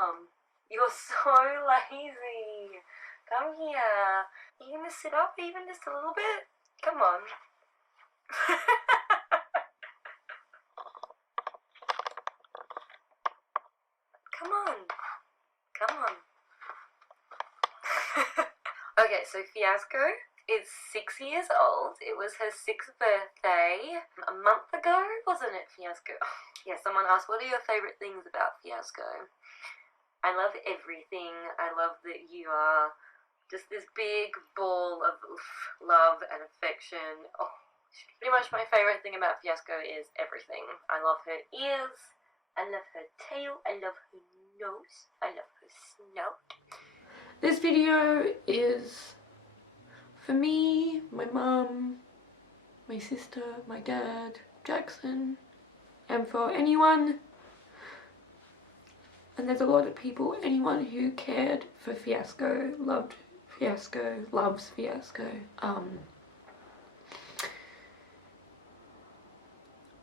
on. You're so lazy. Come here. You gonna sit up even just a little bit? Come on. Come on. Come on. Okay, so Fiasco is 6 years old. It was her 6th birthday a month ago, wasn't it, Fiasco? Yeah, someone asked, what are your favourite things about Fiasco? I love everything. I love that you are just this big ball of love and affection. Oh, pretty much my favourite thing about Fiasco is everything. I love her ears. I love her tail. I love her nose. I love her snout. This video is for me, my mum, my sister, my dad, Jackson, and for anyone, and there's a lot of people, anyone who cared for Fiasco, loved Fiasco, loves Fiasco.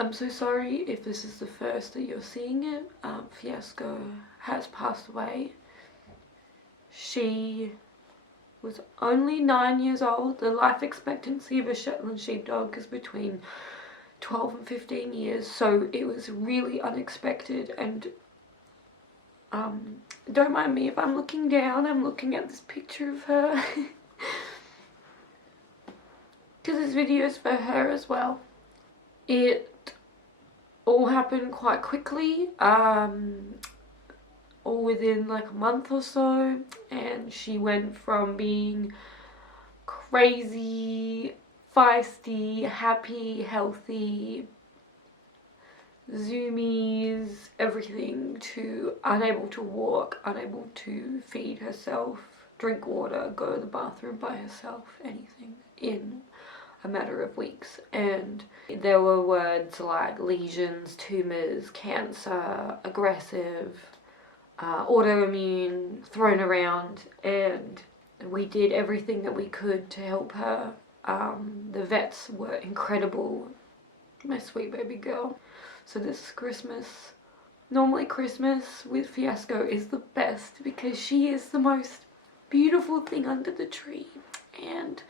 I'm so sorry if this is the first that you're seeing it. Fiasco has passed away. She was only 9 years old. The life expectancy of a Shetland sheepdog is between 12 and 15 years, so it was really unexpected. And don't mind me if I'm looking down. I'm looking at this picture of her because this video is for her as well. It all happened quite quickly, all within like a month or so, and she went from being crazy, feisty, happy, healthy, zoomies, everything, to unable to walk, unable to feed herself, drink water, go to the bathroom by herself, anything, in a matter of weeks. And there were words like lesions, tumours, cancer, aggressive, autoimmune thrown around, and we did everything that we could to help her. The vets were incredible. My sweet baby girl. So this Christmas, normally Christmas with Fiasco is the best because she is the most beautiful thing under the tree, and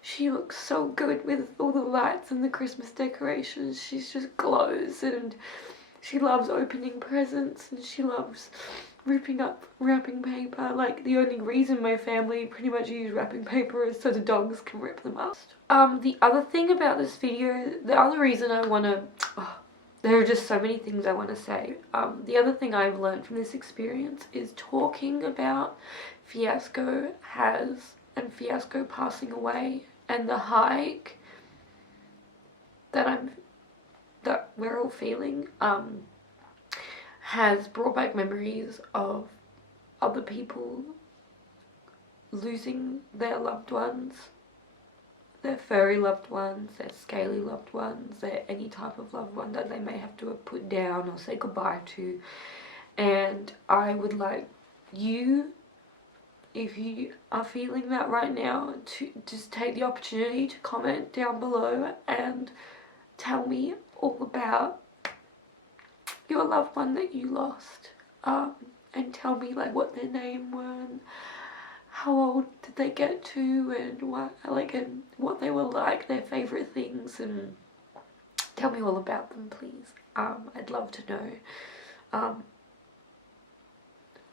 she looks so good with all the lights and the Christmas decorations. She just glows, and she loves opening presents, and she loves ripping up wrapping paper. Like, the only reason my family pretty much use wrapping paper is so the dogs can rip them up. The other thing about this video, the other reason I want to, there are just so many things I want to say. The other thing I've learned from this experience is talking about Fiasco and Fiasco passing away, and the hike that we're all feeling, has brought back memories of other people losing their loved ones, their furry loved ones, their scaly loved ones, their any type of loved one that they may have to have put down or say goodbye to. And I would like you, if you are feeling that right now, to just take the opportunity to comment down below and tell me all about your loved one that you lost, and tell me like what their name were and how old did they get to, and what they were like, their favourite things, and tell me all about them, please. I'd love to know.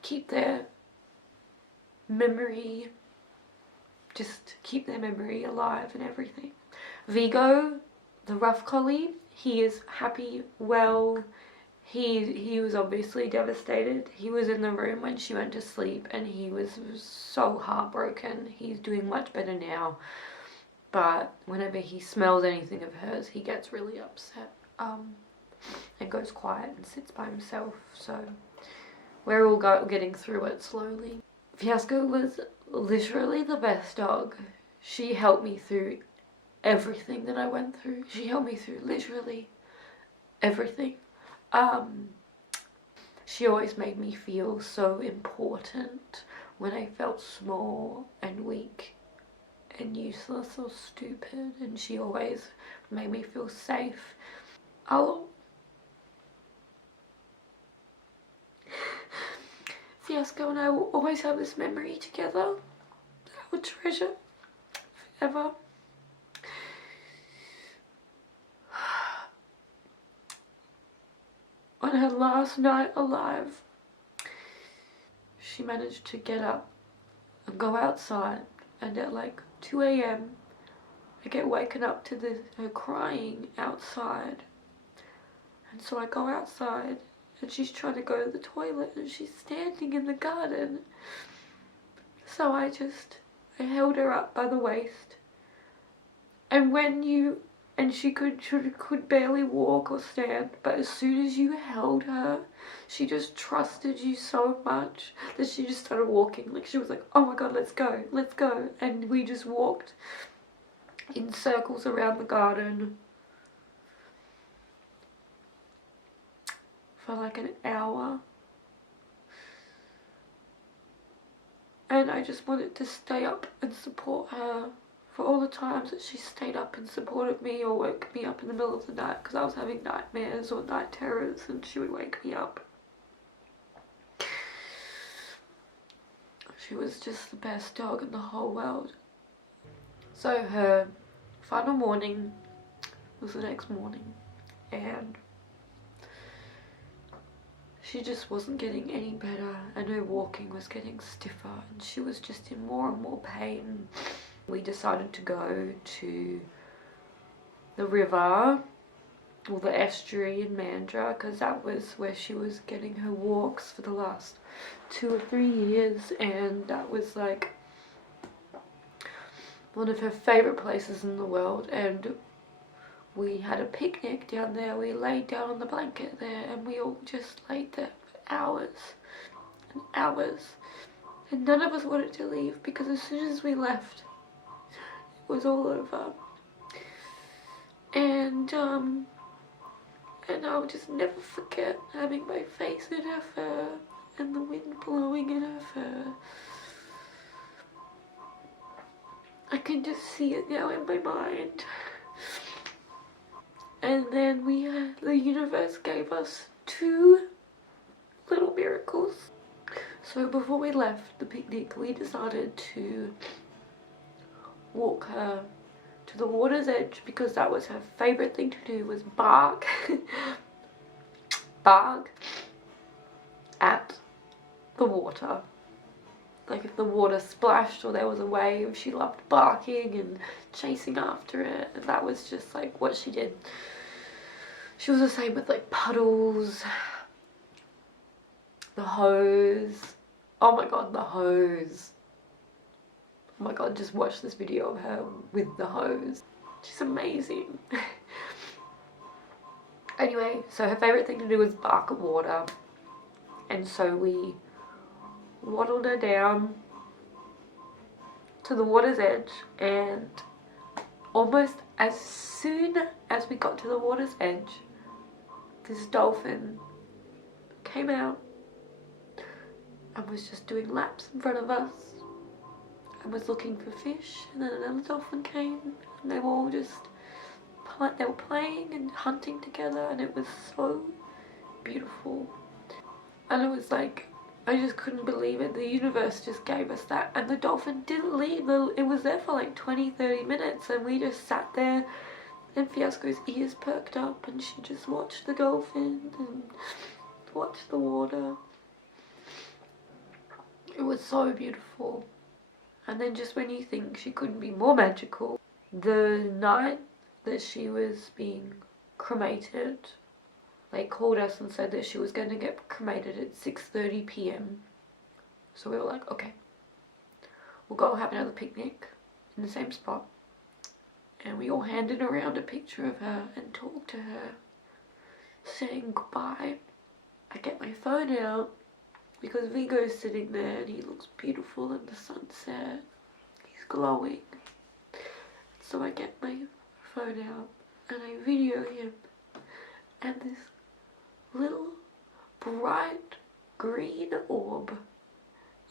Keep their memory, just keep their memory alive and everything. Vigo, the rough collie, he is happy, well. He was obviously devastated. He was in the room when she went to sleep, and he was so heartbroken. He's doing much better now, but whenever he smells anything of hers, he gets really upset, and goes quiet and sits by himself. So we're all getting through it slowly. Fiasco was literally the best dog. She helped me through everything that I went through. She helped me through literally everything. She always made me feel so important when I felt small and weak and useless or stupid, and she always made me feel safe. Fiasco and I will always have this memory together that I will treasure forever. On her last night alive, she managed to get up and go outside, and at like 2 a.m. I get waken up to her crying outside. And so I go outside and she's trying to go to the toilet and she's standing in the garden. So I held her up by the waist. And she could barely walk or stand, but as soon as you held her, she just trusted you so much that she just started walking. Like, she was like, oh my god, let's go, let's go. And we just walked in circles around the garden for like an hour. And I just wanted to stay up and support her for all the times that she stayed up and supported me or woke me up in the middle of the night because I was having nightmares or night terrors, and she would wake me up. She was just the best dog in the whole world. So her final morning was the next morning, and she just wasn't getting any better, and her walking was getting stiffer, and she was just in more and more pain. We decided to go to the river, or the estuary in Mandurah, because that was where she was getting her walks for the last 2 or 3 years, and that was like one of her favourite places in the world. And we had a picnic down there. We laid down on the blanket there and we all just laid there for hours and hours, and none of us wanted to leave because as soon as we left it was all over. And I'll just never forget having my face in her fur and the wind blowing in her fur. I can just see it now in my mind. And then the universe gave us 2 little miracles. So before we left the picnic, we decided to walk her to the water's edge because that was her favourite thing to do, was bark at the water. Like if the water splashed or there was a wave, she loved barking and chasing after it, and that was just like what she did. She was the same with like puddles, the hose. Oh my god, the hose. Oh my god, just watch this video of her with the hose. She's amazing. Anyway, so her favourite thing to do was bark at water, and so we waddled her down to the water's edge, and almost as soon as we got to the water's edge, this dolphin came out and was just doing laps in front of us and was looking for fish, and then another dolphin came and they were all just they were playing and hunting together, and it was so beautiful. And it was like, I just couldn't believe it. The universe just gave us that, and the dolphin didn't leave. It was there for like 20-30 minutes, and we just sat there, and Fiasco's ears perked up and she just watched the dolphin and watched the water. It was so beautiful. And then just when you think she couldn't be more magical, the night that she was being cremated, they called us and said that she was going to get cremated at 6:30 p.m. So we were like, okay, we'll go have another picnic in the same spot. And we all handed around a picture of her and talked to her, saying goodbye. I get my phone out because Vigo's sitting there and he looks beautiful in the sunset. He's glowing. So I get my phone out and I video him, and this little bright green orb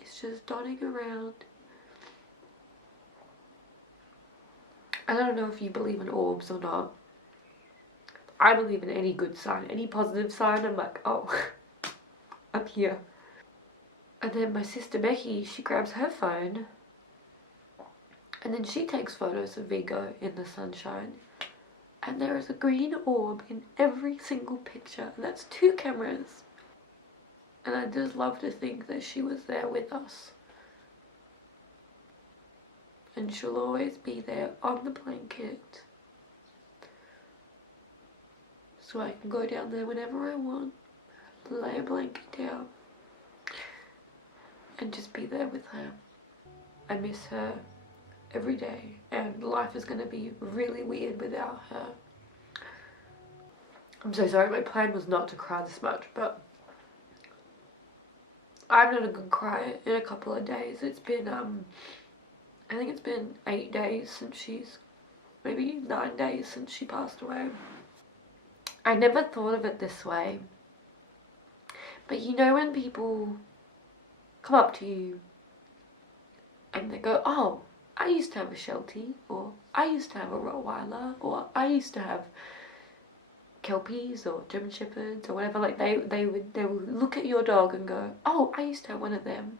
is just dotting around. I don't know if you believe in orbs or not. I believe in any good sign, any positive sign. I'm like, oh, I'm here. And then my sister Becky, she grabs her phone and then she takes photos of Vigo in the sunshine. And there is a green orb in every single picture. And that's 2 cameras. And I just love to think that she was there with us. And she'll always be there on the blanket. So I can go down there whenever I want, lay a blanket down, and just be there with her. I miss her every day, and life is going to be really weird without her. I'm so sorry, my plan was not to cry this much, but I'm not a good crier in a couple of days. It's been, I think it's been 8 days since maybe 9 days since she passed away. I never thought of it this way, but you know when people come up to you and they go, oh, I used to have a Sheltie, or I used to have a Rottweiler, or I used to have Kelpies or German Shepherds or whatever. Like they would look at your dog and go, oh, I used to have one of them,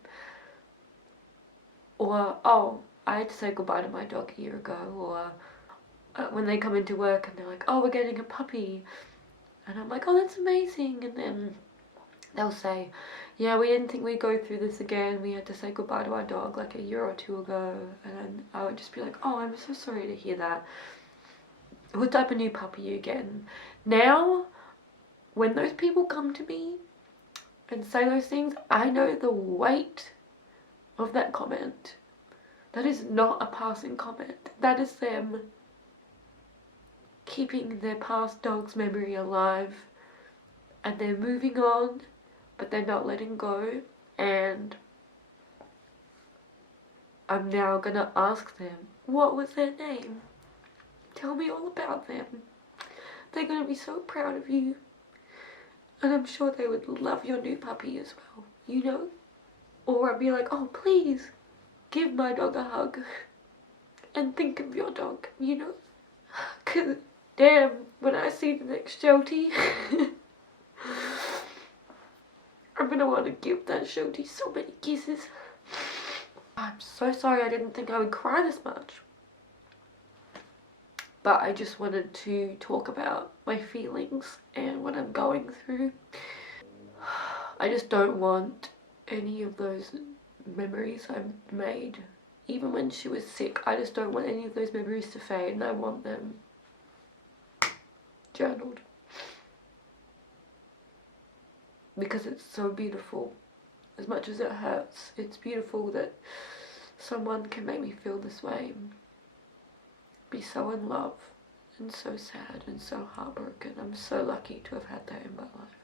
or oh, I had to say goodbye to my dog a year ago, or when they come into work and they're like, oh, we're getting a puppy, and I'm like, oh, that's amazing, and then they'll say, yeah, we didn't think we'd go through this again, we had to say goodbye to our dog like a year or 2 ago, and I would just be like, oh, I'm so sorry to hear that. What type of new puppy you getting? Now, when those people come to me and say those things, I know the weight of that comment. That is not a passing comment. That is them keeping their past dog's memory alive, and they're moving on, but they're not letting go. And I'm now gonna ask them, what was their name? Tell me all about them. They're gonna be so proud of you, and I'm sure they would love your new puppy as well, you know? Or I'd be like, oh, please give my dog a hug and think of your dog, you know? Cause damn, when I see the next Sheltie, I'm gonna want to give that Sheltie so many kisses. I'm so sorry, I didn't think I would cry this much. But I just wanted to talk about my feelings and what I'm going through. I just don't want any of those memories I made, even when she was sick. I just don't want any of those memories to fade, and I want them journaled. Because it's so beautiful. As much as it hurts, it's beautiful that someone can make me feel this way. Be so in love and so sad and so heartbroken. I'm so lucky to have had that in my life.